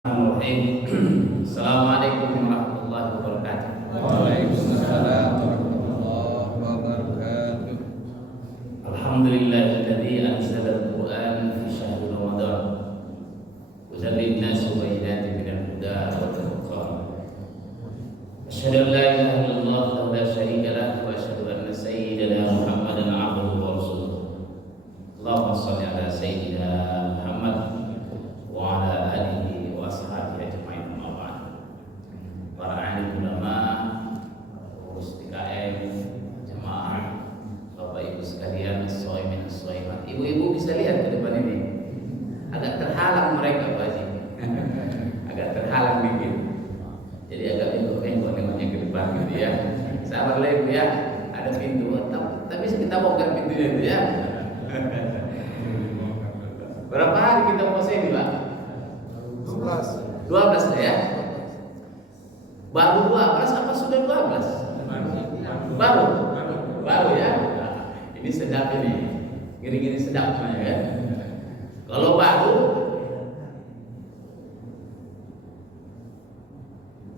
Bismillahirrahmanirrahim. Assalamualaikum warahmatullahi wabarakatuh. Waalaikumsalam warahmatullahi wabarakatuh. Alhamdulillahilladzi anzala al-Qur'an fi syahri Ramadan. Hudan lin-nasi wa hidayatan minal huda wal furqan. Asyhadu an la ilaha illallah wa la syarika lahu wa asyhadu anna sayyidana Muhammadan abduhu wa rasuluh. Allahumma shalli ala sayyidina Muhammad wa ala alihi wa ashabihi ajma'in. Amma ba'd. Para alim ulama, pengurus TKM, jemaah, Bapak Ibu sekalian, as-shaimin as-shaimat. Ibu-ibu bisa lihat ke depan ini. Agak terhalang mereka, Pak Haji. Agak terhalang dikit. Jadi agak bengkok-bengkok nengoknya ke depan gitu ya. Sabar lah Ibu ya. Ada pintu, tapi kita bongkar pintunya itu ya. Berapa hari kita puasa ini, Pak? 12 lah ya. Baru 12 apa sudah 12? Baru ya. Ini sedap ini. Gini-gini sedap namanya kan. Kalau baru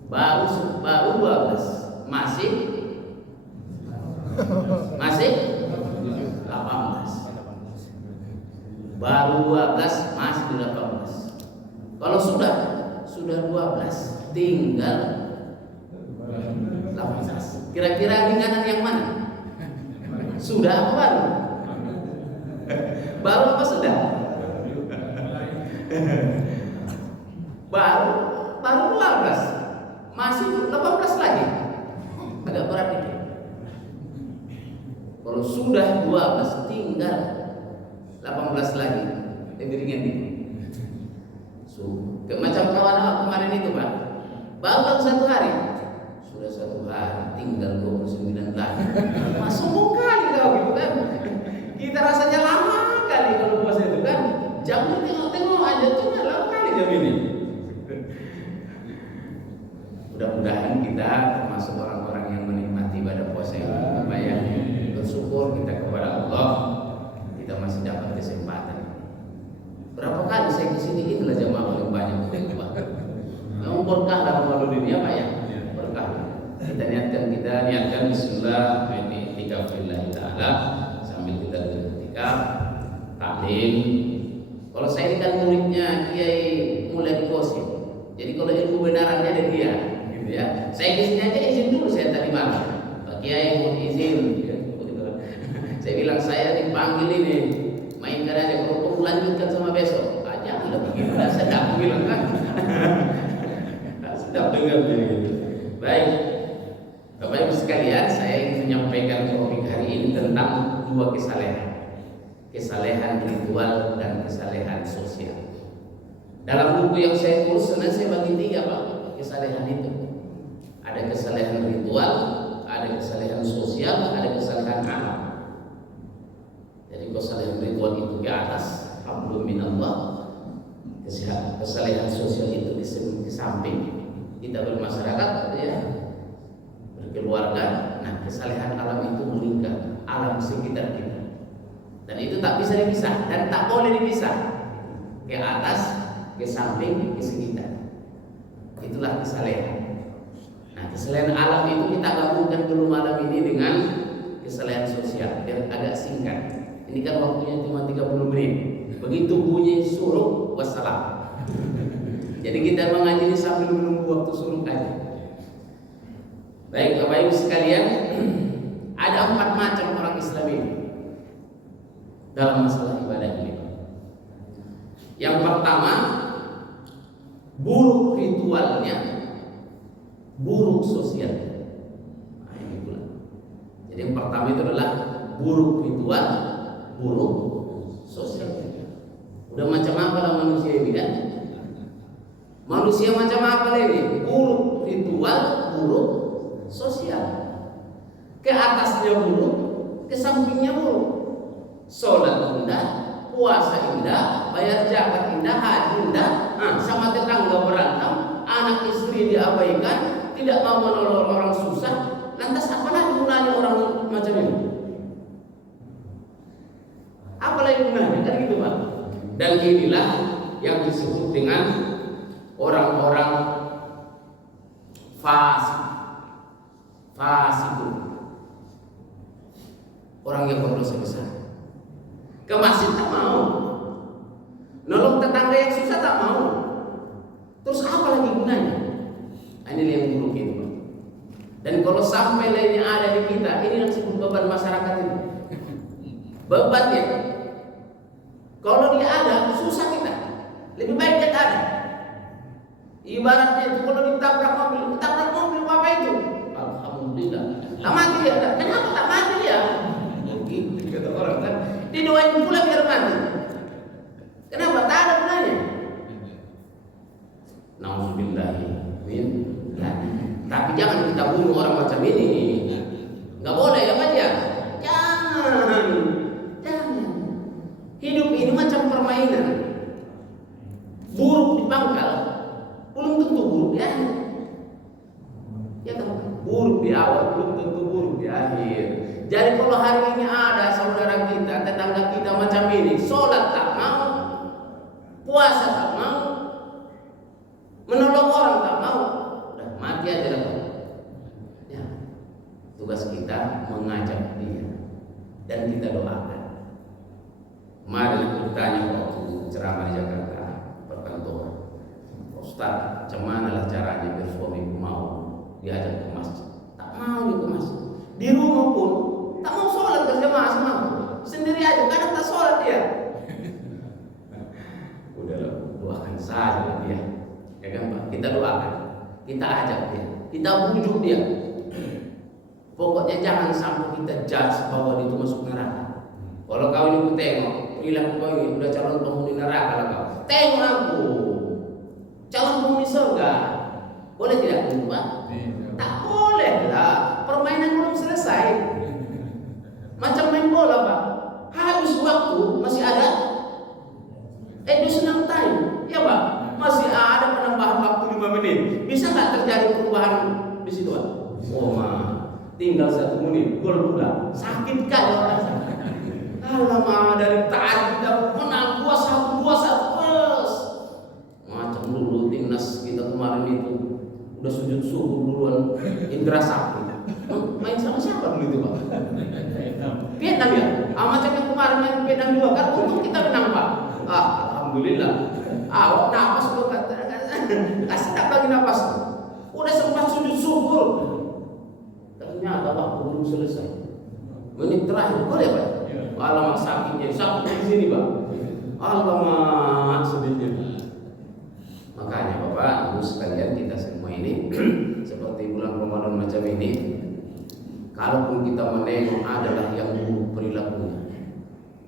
12 masih 18. Baru 12 masih 18. Kalau sudah 12 tinggal 18. Kira-kira ringanan yang mana? Sudah apa baru? Baru apa sudah? Baru 12. Masih 18 lagi. Agak berat ini. Kalau sudah 12 tinggal 18 lagi. Lebih ringan dikit. Macam kawan awak kemarin itu Pak, baru 1 hari sudah 1 hari tinggal 29 lagi. Masuk kali kau gitu kan. Kita rasanya lama kali kalau puasa itu kan. Jamnya tengok-tengok aja tuh lama kali jam ini. Mudah-mudahan kita termasuk orang-orang yang menikmati ibadah puasa ini. Bapak ya, bersyukur kita kepada Allah kita masih dapat kesempatan. Berapa kali saya kesini, inilah jamaah paling banyak. Memang berkah dalam Ramadan ini ya Pak ya. Berkah. Kita niatkan Bismillah bi'tikafillah ta'ala sambil kita beriktikaf, taklim. Kalau saya ini kan muridnya Kiai Mulai Kosim. Jadi kalau ilmu benarannya ada dia, gitu ya. Saya kesini aja izin dulu saya tadi malam. Pak Kiai mau izin. Saya bilang saya dipanggil ini. Mainkan aja, kalau perlu lanjutkan sama besok aja udah begitu, sedap bilang kan. Sedap dengar gitu. Baik Bapak Ibu sekalian, saya ingin menyampaikan topik hari ini tentang 2 kesalehan ritual dan kesalehan sosial. Dalam buku yang saya tulis sebenarnya saya bagi 3 Pak kesalehan itu. Ada kesalehan ritual, ada kesalehan sosial, ada kesalehan alam. Jadi kesalehan ritual itu ke atas, hablum minallah. Kesalehan sosial itu di samping. Kita bermasyarakat ya, berkeluarga. Nah, kesalehan alam itu melingkar alam sekitar kita. Dan itu tak bisa dipisah dan tak boleh dipisah. Ke atas, ke samping, ke sekitar. Itulah kesalehan. Nah, kesalehan alam itu kita gabungkan dulu malam ini dengan kesalehan sosial biar agak singkat. Ini kan waktunya cuma 30 menit. Begitu bunyi suruk, wassalam. Jadi kita mengaji sambil menunggu waktu suruk aja. Baik Bapak Ibu sekalian, ada 4 macam orang Islam ini dalam masalah ibadah ini. Yang pertama, buruk ritualnya, buruk sosialnya. Nah, ini pula. Jadi yang pertama itu adalah buruk ritual, buruk sosial. Udah macam apa lah manusia ini kan? Manusia macam apa lagi? Buruk ritual, buruk sosial. Ke atasnya buruk, ke sampingnya buruk. Sholat indah, puasa indah, bayar zakat indah, haji indah, sama tetangga berantem, anak istri diabaikan, tidak mau menolong orang susah. Lantas apa lagi gunanya orang macam ini? Apalagi gunanya kan gitu Pak. Dan inilah yang disebut dengan orang orang yang berdosa besar. Ke masjid tak mau, nolong tetangga yang susah tak mau. Terus apa lagi gunanya? Ini yang buruk itu. Dan kalau sampai lainnya ada di kita, ini yang disebut beban masyarakat itu. Bebannya, kalau dia ada, susah kita. Lebih baik dia tak ada. Ibaratnya itu kalau ditabrak mobil apa itu? Alhamdulillah. Tak mati dia. Kenapa tak mati dia? Begitu kata orang kan. Didoain pula biar mati. Kenapa? Tak ada gunanya. Nauzubillahi min. Tapi jangan kita bunuh orang macam ini. Enggak boleh ya Pak ya? Jangan. Hidup ini macam permainan. Buruk di pangkal, belum tentu buruk di akhir. Ya kan? Buruk di awal, belum tentu buruk di akhir. Jadi kalau hari ini ada saudara kita, tetangga kita macam ini, sholat tak mau, puasa tak mau, menolong orang tak mau, udah mati aja lah. Ya. Tugas kita mengajak dia dan kita doakan. Mari kita tanya waktu ceramah di Jakarta, perkantoran, Ustaz, cuman lah caranya biar suamiku mau diajak ke masjid? Tak mau dia ke masjid. Di rumah pun tak mau sholat berjamaah sama aku. Sendiri aja, kadang tak sholat dia. Udahlah, doakan saja dia. Ya kan Pak? Kita doakan, kita ajak dia, kita bujuk dia. Pokoknya jangan sampai kita judge bahwa dia itu masuk neraka. Kalau kau ini ku tengok, perilaku kau ini udah calon penghuni neraka lah kau. Tengok aku, calon penghuni surga. Boleh tidak Pak? Tak boleh lah. Permainan belum selesai. Macam main bola Pak. Habis waktu masih ada additional time, ya Pak. Masih ada penambahan waktu 5 menit. Bisa nggak terjadi perubahan di situ Pak? Oh tinggal 1 menit, gol pula. Sakit kan orang? Alamak, dari tadi kita menang 2-1 bos. Macam dulu timnas kita kemarin itu udah sujud syukur duluan Indra Sakti. Main sama siapa dulu itu Pak? Vietnam ya? Macam yang kemarin main Vietnam juga kan untung kita menang Pak. Alhamdulillah. Awak napas dulu kata kasih tak bagi napas. Udah sempat sujud syukur. Ternyata waktu belum selesai. Menit terakhir boleh Pak? Alamak sakitnya di sini Pak. Alamak sedihnya. Makanya Bapak Ibu sekalian, kita semua ini seperti bulan Ramadan macam ini, kalaupun kita menengok adalah yang buruk perilakunya,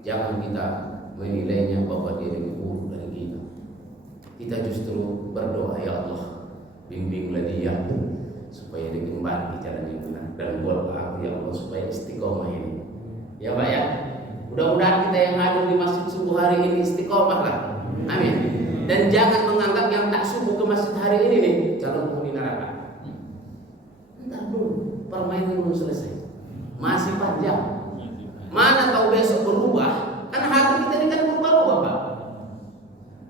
jangan kita menilainya bahwa dia lebih buruk dari kita. Kita justru berdoa, ya Allah, bimbinglah dia supaya dia kembali di jalan yang benar, dan buatlah aku ya Allah supaya istiqomah ini. Ya Pak ya. Mudah-mudahan kita yang hadir di masjid subuh hari ini istiqomah lah. Amin. Dan jangan menganggap yang tak subuh ke masjid hari ini nih calon penghuni neraka. Entar dulu, permainan belum selesai, masih panjang. Mana tahu besok berubah? Kan hati kita ini kan berubah-ubah Pak.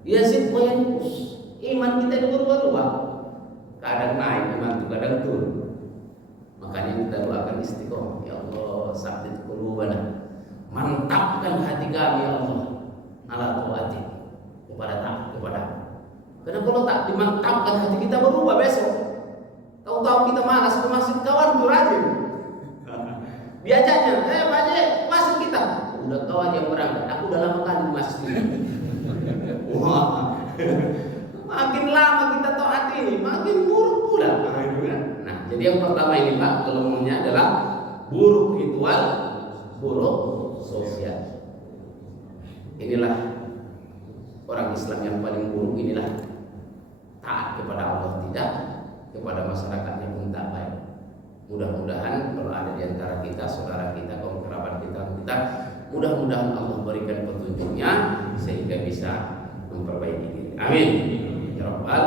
Yazid wa yanqus, iman kita ini berubah-ubah. Kadang naik iman itu, kadang turun. Makanya kita doakan istiqomah. Ya Allah, sabit qulubana, mantapkan hati kami ya Allah ala taati, kepada taat kepada. Karena kalau tak dimantapkan hati kita berubah besok. Tahu-tahu kita malas ke masjid, kawan tuh rajin. Diajaknya, Pak Haji, masjid kita. Udah kau aja yang berangkat, aku udah lama kali di masjid. Wah, makin lama kita taat ini, makin buruk pula. Nah, jadi yang pertama ini Pak, kelemahannya adalah buruk ritual, buruk sosial. Inilah orang Islam yang paling buruk, inilah taat kepada Allah tidak, kepada masyarakatnya pun tak baik. Mudah-mudahan kalau ada di antara kita, saudara kita, kaum kerabat kita, mudah-mudahan Allah berikan petunjuknya sehingga bisa memperbaiki diri. Amin. Ya Rabbal